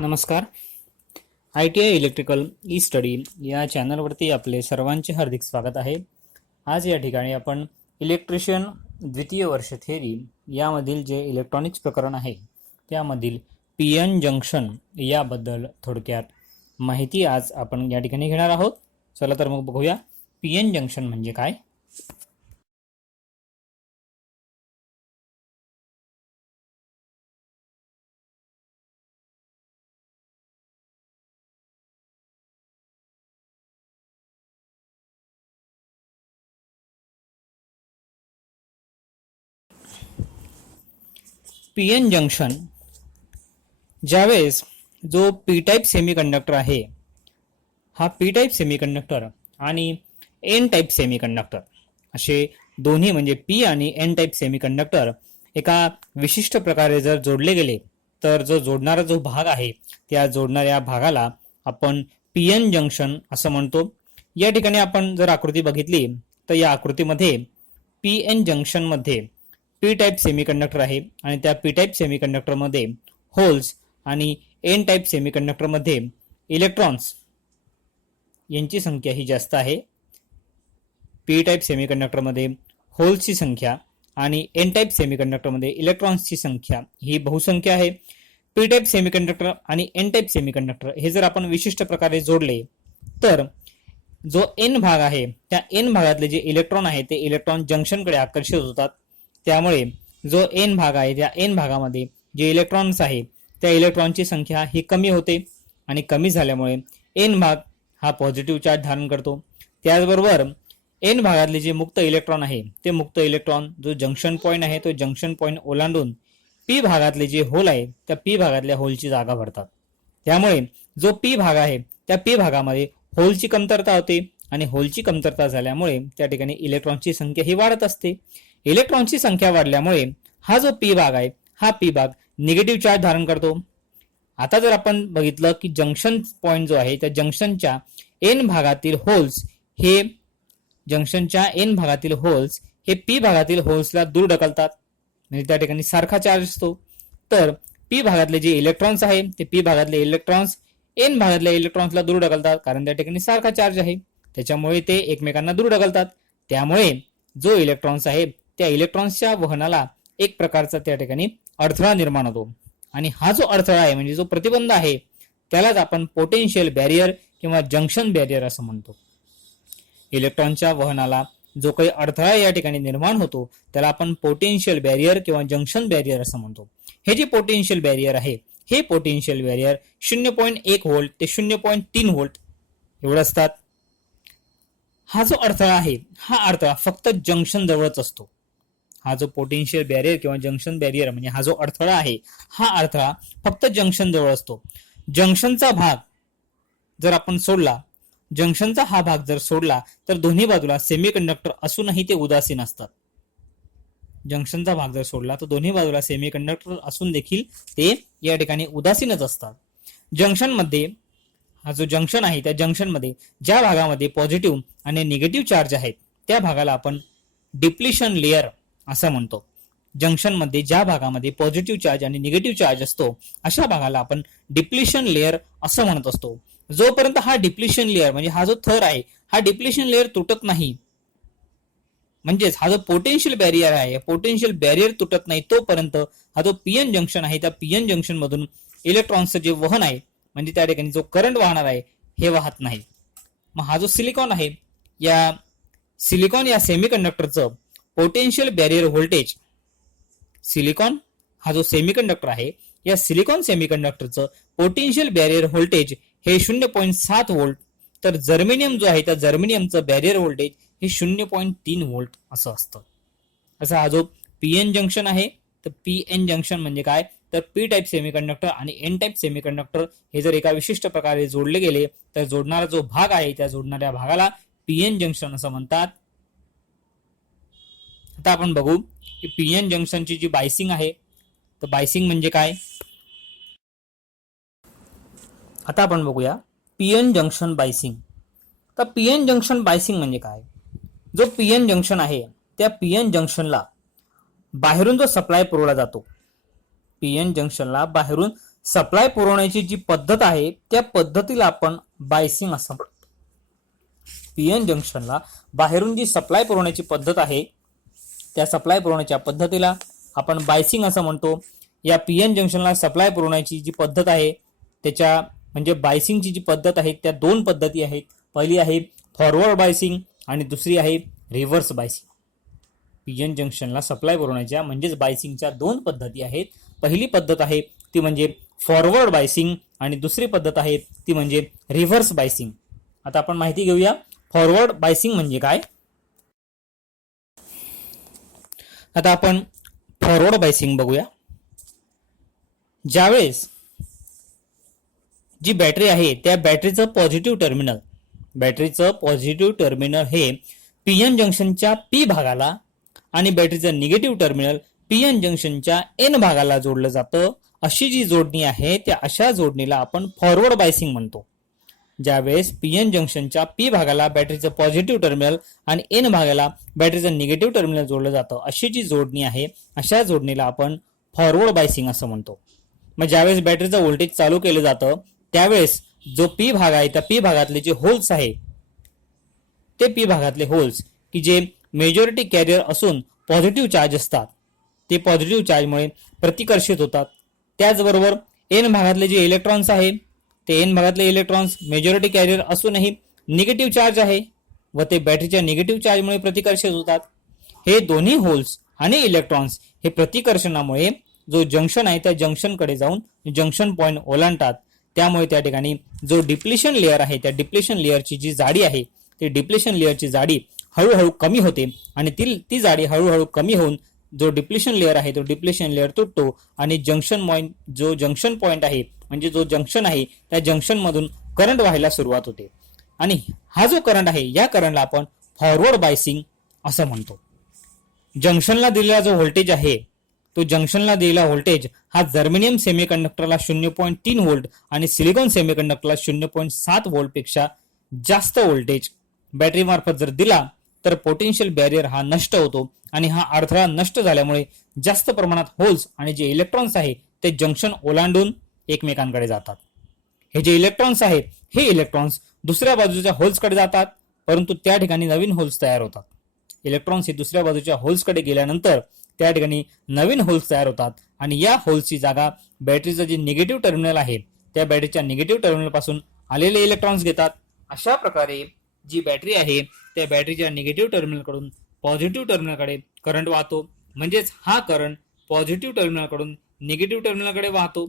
नमस्कार. ITI electrical E study या चॅनलवरती आपले सर्वांचे हार्दिक स्वागत आहे. आज या ठिकाणी आपण इलेक्ट्रिशियन द्वितीय वर्ष थेरी यामधील जे इलेक्ट्रॉनिक्स प्रकरण आहे त्यामधील PN जंक्शन याबद्दल थोडक्यात माहिती आज आपण या ठिकाणी घेणार आहोत. चला तर मग बघूया PN जंक्शन म्हणजे काय. PN जंक्शन ज्यावेळेस जो पी टाईप सेमीकंडक्टर आहे हा पी टाईप सेमीकंडक्टर आणि एन टाईप सेमीकंडक्टर असे दोन्ही म्हणजे पी आणि एन टाईप सेमीकंडक्टर एका विशिष्ट प्रकारे जर जोडले गेले तर जो जोडणारा जो भाग आहे त्या जोडणाऱ्या भागाला आपण PN जंक्शन असं म्हणतो. या ठिकाणी आपण जर आकृती बघितली तर या आकृतीमध्ये PN जंक्शन मध्ये पी टाईप सेमीकंडक्टर आहे आणि त्या पी टाईप सेमीकंडक्टरमध्ये होल्स आणि एन टाईप सेमीकंडक्टरमध्ये इलेक्ट्रॉन्स यांची संख्या ही जास्त आहे. पी टाईप सेमीकंडक्टरमध्ये होल्सची संख्या आणि एन टाईप सेमीकंडक्टरमध्ये इलेक्ट्रॉन्सची संख्या ही बहुसंख्या आहे. पी टाईप सेमीकंडक्टर आणि एन टाईप सेमीकंडक्टर हे जर आपण विशिष्ट प्रकारे जोडले तर जो एन भाग आहे त्या एन भागातले जे इलेक्ट्रॉन आहे ते इलेक्ट्रॉन जंक्शनकडे आकर्षित होतात. त्यामुळे जो एन भाग आहे त्या एन भागामध्ये जे इलेक्ट्रॉन्स आहे त्या इलेक्ट्रॉनची संख्या ही कमी होते आणि कमी झाल्यामुळे एन भाग हा पॉझिटिव्ह चार्ज धारण करतो. त्याचबरोबर एन भागातले जे मुक्त इलेक्ट्रॉन आहे ते मुक्त इलेक्ट्रॉन जो जंक्शन पॉईंट आहे तो जंक्शन पॉईंट ओलांडून पी भागातले जे होल आहे त्या पी भागातल्या होलची जागा भरतात. त्यामुळे जो पी भाग आहे त्या पी भागामध्ये होलची कमतरता होते आणि होलची कमतरता झाल्यामुळे त्या ठिकाणी इलेक्ट्रॉनची संख्या ही वाढत असते. इलेक्ट्रॉनची संख्या वाढल्यामुळे हा जो पी भाग आहे हा पी भाग निगेटिव्ह चार्ज धारण करतो. आता जर आपण बघितलं की जंक्शन पॉइंट जो आहे त्या जंक्शनच्या एन भागातील होल्स हे पी भागातील होल्सला दूर ढकलतात म्हणजे त्या ठिकाणी सारखा चार्ज असतो. तर पी भागातले जे इलेक्ट्रॉन्स आहे ते पी भागातले इलेक्ट्रॉन्स एन भागातल्या इलेक्ट्रॉन्सला दूर ढकलतात कारण त्या ठिकाणी सारखा चार्ज आहे. त्याच्यामुळे ते एकमेकांना दूर ढकलतात. त्यामुळे जो इलेक्ट्रॉन्स आहे त्या इलेक्ट्रॉन्सच्या वहनाला एक प्रकारचा त्या ठिकाणी अडथळा निर्माण होतो आणि हा जो अडथळा आहे म्हणजे जो प्रतिबंध आहे त्यालाच आपण पोटेन्शियल बॅरियर किंवा जंक्शन बॅरियर असं म्हणतो. इलेक्ट्रॉनच्या वहनाला जो काही अडथळा या ठिकाणी निर्माण होतो त्याला आपण पोटेन्शियल बॅरियर किंवा जंक्शन बॅरियर असं म्हणतो. हे जे पोटेन्शियल बॅरियर आहे हे पोटेन्शियल बॅरियर 0.1 व्होल्ट ते 0.3 व्होल्ट एवढं असतात. हा जो अडथळा आहे हा अडथळा फक्त जंक्शन जवळच असतो. हा जो पोटेन्शियल बॅरियर किंवा जंक्शन बॅरियर म्हणजे हा जो अडथळा आहे हा अडथळा फक्त जंक्शन जवळ असतो. जंक्शनचा भाग जर आपण सोडला जंक्शनचा हा भाग जर सोडला तर दोन्ही बाजूला सेमीकंडक्टर असूनही ते उदासीन असतात. जंक्शनचा भाग जर सोडला तर दोन्ही बाजूला सेमीकंडक्टर असून देखील ते या ठिकाणी उदासीनच असतात. जंक्शनमध्ये हा जो जंक्शन आहे त्या जंक्शनमध्ये ज्या भागामध्ये पॉझिटिव्ह आणि निगेटिव्ह चार्ज आहेत त्या भागाला आपण डिप्लिशन लेअर असं म्हणतो. जंक्शनमध्ये ज्या भागामध्ये पॉझिटिव्ह चार्ज आणि निगेटिव्ह चार्ज असतो अशा भागाला आपण डिप्लिशन लेअर असं म्हणत असतो. जोपर्यंत हा डिप्लिशन लेअर म्हणजे हा जो थर आहे हा डिप्लिशन लेअर तुटत नाही म्हणजेच हा जो पोटेन्शियल बॅरियर आहे पोटेन्शियल बॅरियर तुटत नाही तोपर्यंत हा जो PN जंक्शन आहे त्या PN जंक्शन मधून इलेक्ट्रॉन्सचं जे वहन आहे म्हणजे त्या ठिकाणी जो करंट वाहणार आहे हे वाहत नाही. मग हा जो सिलिकॉन आहे या सिलिकॉन या सेमीकंडक्टरचं पोटेन्शियल बॅरियर व्होल्टेज सिलिकॉन हा जो सेमीकंडक्टर आहे या सिलिकॉन सेमीकंडक्टरचं पोटेन्शियल बॅरियर व्होल्टेज हे 0.7 व्होल्ट तर जर्मेनियम जो आहे त्या जर्मेनियमचं बॅरियर व्होल्टेज हे 0.3 व्होल्ट असं असतं. असा हा जो PN जंक्शन आहे तर PN जंक्शन म्हणजे काय तर पी टाईप सेमीकंडक्टर आणि एन टाईप सेमीकंडक्टर हे जर एका विशिष्ट प्रकारे जोडले गेले तर जोडणारा जो भाग आहे त्या जोडणाऱ्या भागाला PN जंक्शन असं म्हणतात. आता आपण बघू की PN जंक्शनची जी बायसिंग आहे तर बायसिंग म्हणजे काय. आता आपण बघूया PN जंक्शन बायसिंग. तर PN जंक्शन बायसिंग म्हणजे काय. जो PN जंक्शन आहे त्या PN जंक्शनला बाहेरून जो सप्लाय पुरवला जातो PN जंक्शनला बाहेरून सप्लाय पुरवण्याची जी पद्धत आहे त्या पद्धतीला आपण बायसिंग असं म्हणतो. पीएन जंक्शनला बाहेरून जी सप्लाय पुरवण्याची पद्धत आहे त्या सप्लाय पुरवण्याच्या पद्धतीला आपण बायसिंग असं म्हणतो. या पीएन जंक्शनला सप्लाय पुरवण्याची जी पद्धत आहे त्याच्या म्हणजे बायसिंगची जी पद्धत आहे त्या दोन पद्धती आहेत. पहिली आहे फॉरवर्ड बायसिंग आणि दुसरी आहे रिव्हर्स बायसिंग. पीएन जंक्शनला सप्लाय पुरवण्याच्या म्हणजेच बायसिंगच्या दोन पद्धती आहेत. पहिली पद्धत आहे ती म्हणजे फॉरवर्ड बायसिंग आणि दुसरी पद्धत आहे ती म्हणजे रिव्हर्स बायसिंग. आता आपण माहिती घेऊया फॉरवर्ड बायसिंग म्हणजे काय. आता आपण फॉरवर्ड बायसिंग बघूया. ज्यावेळेस जी बॅटरी आहे त्या बॅटरीचं पॉझिटिव्ह टर्मिनल हे पीएन जंक्शनच्या पी भागाला आणि बॅटरीचं निगेटिव्ह टर्मिनल पीएन जंक्शनच्या एन भागाला जोडलं जातं. अशी जी जोडणी आहे त्या अशा जोडणीला आपण फॉरवर्ड बायसिंग म्हणतो. ज्यावेळेस पीएन जंक्शनच्या पी भागाला बॅटरीचं पॉझिटिव्ह टर्मिनल आणि एन भागाला बॅटरीचं निगेटिव्ह टर्मिनल जोडलं जातं अशी जी जोडणी आहे अशा जोडणीला आपण फॉरवर्ड बायसिंग असं म्हणतो. मग ज्यावेळेस बॅटरीचं व्होल्टेज चालू केलं जातं त्यावेळेस जो पी भाग आहे त्या पी भागातले जे होल्स आहे ते पी भागातले होल्स की जे मेजॉरिटी कॅरियर असून पॉझिटिव्ह चार्ज असतात ते पॉझिटिव्ह चार्जमुळे प्रतिकर्षित होतात. त्याचबरोबर एन भागातले जे इलेक्ट्रॉन्स आहे ते एन भागातले इलेक्ट्रॉन्स मेजॉरिटी कॅरियर असूनही निगेटिव्ह चार्ज आहे व ते बॅटरीच्या निगेटिव्ह चार्जमुळे प्रतिकर्षित होतात. हे दोन्ही होल्स आणि इलेक्ट्रॉन्स हे प्रतिकर्षणामुळे जो जंक्शन आहे त्या जंक्शनकडे जाऊन जंक्शन पॉईंट ओलांडतात. त्यामुळे त्या ठिकाणी जो डिप्लेशन लेअर आहे त्या डिप्लेशन लेअरची जी जाडी आहे ती डिप्लेशन लेअरची जाडी हळूहळू कमी होते आणि ती जाडी हळूहळू कमी होऊन जो डिप्लेशन लेअर आहे तो डिप्लेशन लेअर तुटतो आणि जंक्शन पॉईंट आहे म्हणजे जो जंक्शन आहे त्या जंक्शन मधून करंट व्हायला सुरुवात होते. आणि हा जो करंट आहे या करंटला आपण फॉरवर्ड बायसिंग असं म्हणतो. जंक्शनला दिलेला जो व्होल्टेज आहे तो जंक्शनला दिलेला व्होल्टेज हा जर्मेनियम सेमीकंडक्टरला 0.3 व्होल्ट आणि सिलिकॉन सेमीकंडक्टरला 0.7 व्होल्ट पेक्षा जास्त व्होल्टेज बॅटरी मार्फत जर दिला तर पोटेन्शियल बॅरियर हा नष्ट होतो आणि हा अडथळा नष्ट झाल्यामुळे जास्त प्रमाणात होल्स आणि जे इलेक्ट्रॉन्स आहे ते जंक्शन ओलांडून एकमेकांकडे जातात. हे जे इलेक्ट्रॉन्स आहेत हे इलेक्ट्रॉन्स दुसऱ्या बाजूच्या होल्सकडे जातात परंतु त्या ठिकाणी नवीन होल्स तयार होतात. इलेक्ट्रॉन्स हे दुसऱ्या बाजूच्या होल्सकडे गेल्यानंतर त्या ठिकाणी नवीन होल्स तयार होतात आणि या होल्सची जागा बॅटरीचं जे निगेटिव्ह टर्मिनल आहे त्या बॅटरीच्या निगेटिव्ह टर्मिनल पासून आलेले इलेक्ट्रॉन्स घेतात. अशा प्रकारे जी बॅटरी आहे त्या बॅटरीच्या निगेटिव्ह टर्मिनलकडून पॉझिटिव्ह टर्मिनलकडे करंट वाहतो. म्हणजेच हा करंट पॉझिटिव्ह टर्मिनलकडून निगेटिव्ह टर्मिनलकडे वाहतो.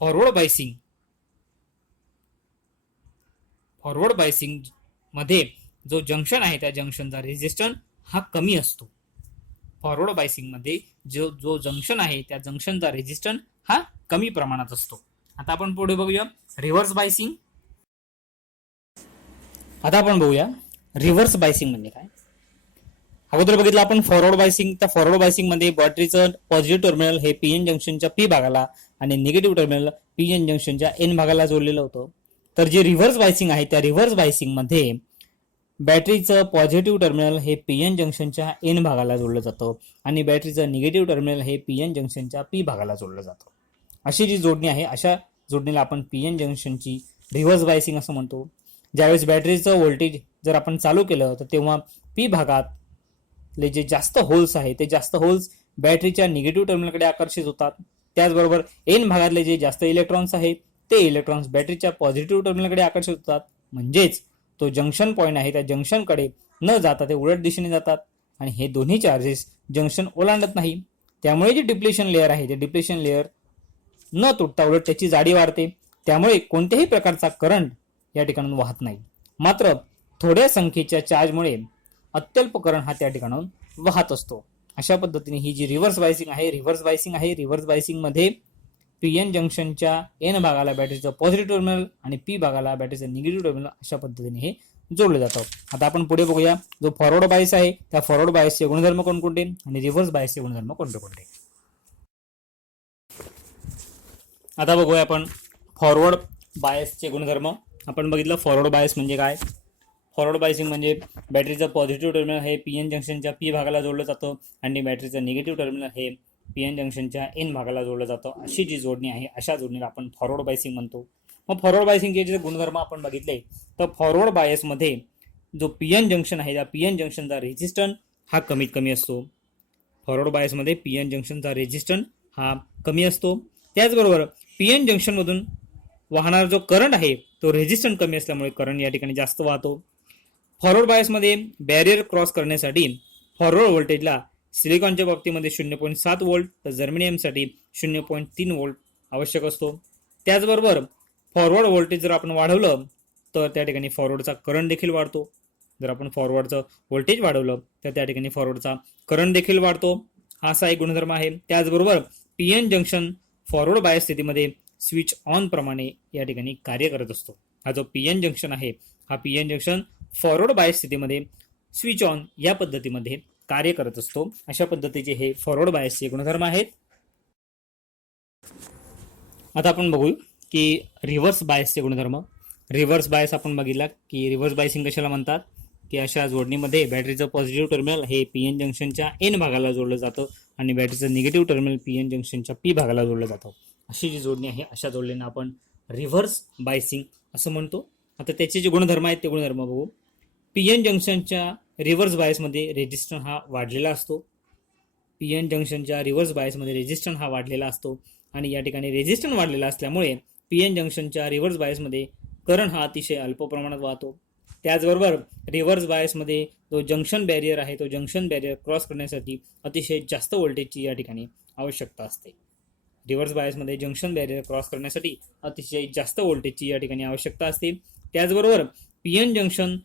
फॉरवर्ड बायसिंग मध्ये जो जंक्शन आहे त्या जंक्शनचा रेजिस्टन्स हा कमी असतो. फॉरवर्ड बायसिंग मध्ये जो जंक्शन आहे त्या जंक्शनचा रेजिस्टन्स हा कमी प्रमाणात असतो. आता आपण पुढे बघूया रिव्हर्स बायसिंग. आता आपण बघूया रिव्हर्स बायसिंग म्हणजे काय. अगोदर बघितलं आपण फॉरवर्ड बायसिंग. त्या फॉरवर्ड बायसिंग मध्ये बॅटरीचं पॉझिटिव्ह टर्मिनल हे पीएन जंक्शनच्या पी भागाला आणि निगेटिव्ह टर्मिनल पीएन जंक्शनच्या एन भागाला जोडलेलं होतं. तर जे रिव्हर्स बायसिंग आहे त्या रिव्हर्स बायसिंग मध्ये बॅटरीचं पॉझिटिव्ह टर्मिनल हे पीएन जंक्शनच्या एन भागाला जोडलं जातं आणि बॅटरीचं निगेटिव्ह टर्मिनल हे पीएन जंक्शनच्या पी भागाला जोडलं जातं. अशी जी जोडणी आहे अशा जोडणीला आपण पीएन जंक्शनची रिव्हर्स बायसिंग असं म्हणतो. ज्यावेळेस बॅटरीचं व्होल्टेज जर आपण चालू केलं तर तेव्हा पी भागातले जे जास्त होल्स आहे ते जास्त होल्स बॅटरीच्या निगेटिव्ह टर्मिनलकडे आकर्षित होतात. त्याचबरोबर एन भागातले जे जास्त इलेक्ट्रॉन्स आहेत ते इलेक्ट्रॉन्स बॅटरीच्या पॉझिटिव्ह टर्मिनलकडे आकर्षित होतात. म्हणजेच तो जंक्शन पॉईंट आहे त्या जंक्शनकडे न जाता ते उलट दिशेने जातात आणि हे दोन्ही चार्जेस जंक्शन ओलांडत नाही. त्यामुळे जे डिप्लेशन लेअर आहे ते डिप्लेशन लेअर न तुटता उलट त्याची जाडी वाढते. त्यामुळे कोणत्याही प्रकारचा करंट या ठिकाणून वाहत नाही. मात्र थोड्या संख्येच्या चार्जमुळे अत्यल्प करंट हा त्या ठिकाणाहून वाहत असतो. अशा पद्धतीने ही जी रिव्हर्स बायसिंग बायसिंग मध्ये पीएन जंक्शनच्या एन भागाला बॅटरीचं पॉझिटिव्ह टर्मिनल आणि पी भागाला बॅटरीचं निगेटिव्ह टर्मिनल अशा पद्धतीने हे जोडलं जातं. आता आपण पुढे बघूया जो फॉरवर्ड बायस आहे त्या फॉरवर्ड बायसचे गुणधर्म कोणकोणते आणि रिव्हर्स बायसचे गुणधर्म कोणते. आता बघूया आपण फॉरवर्ड बायसचे गुणधर्म. आपण बघितलं फॉरवर्ड बायस म्हणजे काय. फॉरवर्ड बायसिंग म्हणजे बॅटरीचं पॉझिटिव्ह टर्मिनल हे पीएन जंक्शनच्या पी भागाला जोडलं जातं आणि बॅटरीचं निगेटिव्ह टर्मिनल हे पी एन जंक्शनच्या एन भागाला जोडलं जातं, अशी जी जोडणी आहे अशा जोडणीला आपण फॉरवर्ड बायसिंग म्हणतो. मग फॉरवर्ड बायसिंगचे जे गुणधर्म आपण बघितले तर फॉरवर्ड बायसमध्ये जो पी एन जंक्शन आहे त्या पी एन जंक्शनचा रेझिस्टन्स हा कमीत कमी असतो. फॉरवर्ड बायसमध्ये पी एन जंक्शनचा रेझिस्टन्स हा कमी असतो. त्याचबरोबर पी एन जंक्शनमधून वाहणारा जो करंट आहे तो रेझिस्टन्स कमी असल्यामुळे करंट या ठिकाणी जास्त वाहतो. फॉरवर्ड बायसमध्ये बॅरियर क्रॉस करण्यासाठी फॉरवर्ड व्होल्टेजला सिलिकॉनच्या बाबतीमध्ये 0.7 वोल्ट तर जर्मेनियमसाठी 0.3 वोल्ट आवश्यक असतो. त्याचबरोबर फॉरवर्ड व्होल्टेज जर आपण वाढवलं तर त्या ठिकाणी फॉरवर्डचा करंट देखील वाढतो. जर आपण फॉरवर्डचं व्होल्टेज वाढवलं तर त्या ठिकाणी फॉरवर्डचा करंट देखील वाढतो. हा असा एक गुणधर्म आहे. त्याचबरोबर P N junction forward bias स्थितीमध्ये स्विच ऑन प्रमाणे या ठिकाणी कार्य करत असतो. हा जो पी एन जंक्शन आहे हा P N junction forward bias स्थितीमध्ये स्विच ऑन या पद्धतीमध्ये कार्य करत असतो. अशा पद्धतीचे हे फॉरवर्ड बायसचे गुणधर्म आहेत. आता आपण बघू की रिव्हर्स बायसचे गुणधर्म. रिव्हर्स बायस आपण बघितला की रिव्हर्स बायसिंग कशाला म्हणतात की अशा जोडणीमध्ये बॅटरीचं पॉझिटिव्ह टर्मिनल हे पी एन जंक्शनच्या एन भागाला जोडलं जातं आणि बॅटरीचं निगेटिव्ह टर्मिनल पी एन जंक्शनच्या पी भागाला जोडलं जातं. अशी जी जोडणी आहे अशा जोडणीला आपण रिव्हर्स बायसिंग असं म्हणतो. आता त्याचे जे गुणधर्म आहेत ते गुणधर्म बघू. पी एन जंक्शनच्या रिव्हर्स बायसमध्ये रेझिस्टन्स हा वाढलेला असतो. पी एन जंक्शनच्या रिव्हर्स बायसमध्ये रेझिस्टन्स हा वाढलेला असतो आणि या ठिकाणी रेझिस्टन्स वाढलेला असल्यामुळे पी एन जंक्शनच्या रिव्हर्स बायसमध्ये करंट हा अतिशय अल्प प्रमाणात वाहतो. त्याचबरोबर रिव्हर्स बायसमध्ये जो जंक्शन बॅरियर आहे तो जंक्शन बॅरियर क्रॉस करण्यासाठी अतिशय जास्त व्होल्टेजची या ठिकाणी आवश्यकता असते. रिव्हर्स बायसमध्ये जंक्शन बॅरियर क्रॉस करण्यासाठी अतिशय जास्त व्होल्टेजची या ठिकाणी आवश्यकता असते. त्याचबरोबर पी एन जंक्शन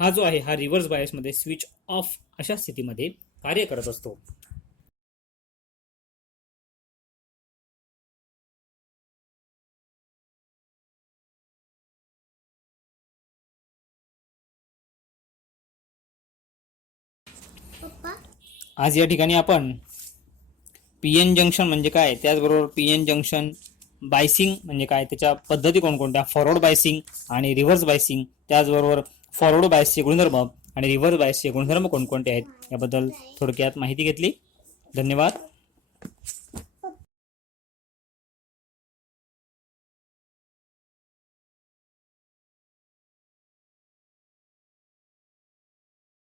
हा जो आहे हा रिव्हर्स बायसमध्ये स्विच ऑफ अशा स्थितीमध्ये कार्य करत असतो. आज या ठिकाणी आपण पी एन जंक्शन म्हणजे काय, त्याचबरोबर पी एन जंक्शन बायसिंग म्हणजे काय, त्याच्या पद्धती कोणकोणत्या, फॉरवर्ड बायसिंग आणि रिव्हर्स बायसिंग, त्याचबरोबर फॉरवर्ड बायसचे गुणधर्म आणि रिव्हर्स बायसचे गुणधर्म कोणकोणते आहेत याबद्दल थोडक्यात माहिती घेतली. धन्यवाद.